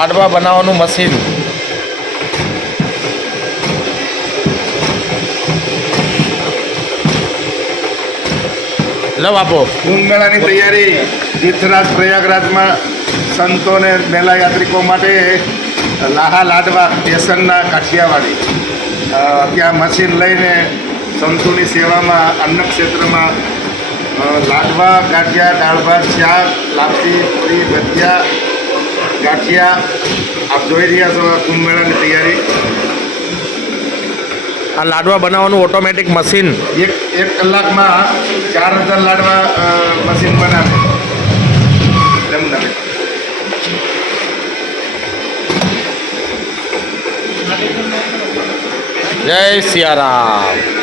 લાડવા બનાવવાનું મશીન. લો બાપુ. કુંભ મેળાની તૈયારી તીર્થરાજ પ્રયાગરાજમાં સંતોને મેલા યાત્રિકો માટે લાહા લાડવા સ્ટેશનના કાઠિયાવાડી ત્યાં મશીન લઈને સંતોની સેવામાં અન્ન ક્ષેત્રમાં લાડવા ગાંઠિયા દાળ ભાત શાક લાપસી પૂરી ભજીયા ગાંઠિયા આપ જોઈ રહ્યા છો કુંભ મેળાની તૈયારી. આ લાડવા બનાવવાનું ઓટોમેટિક મશીન. એક કલાકમાં 4000 લાડવા મશીન બનાવે. જય સિયારામ.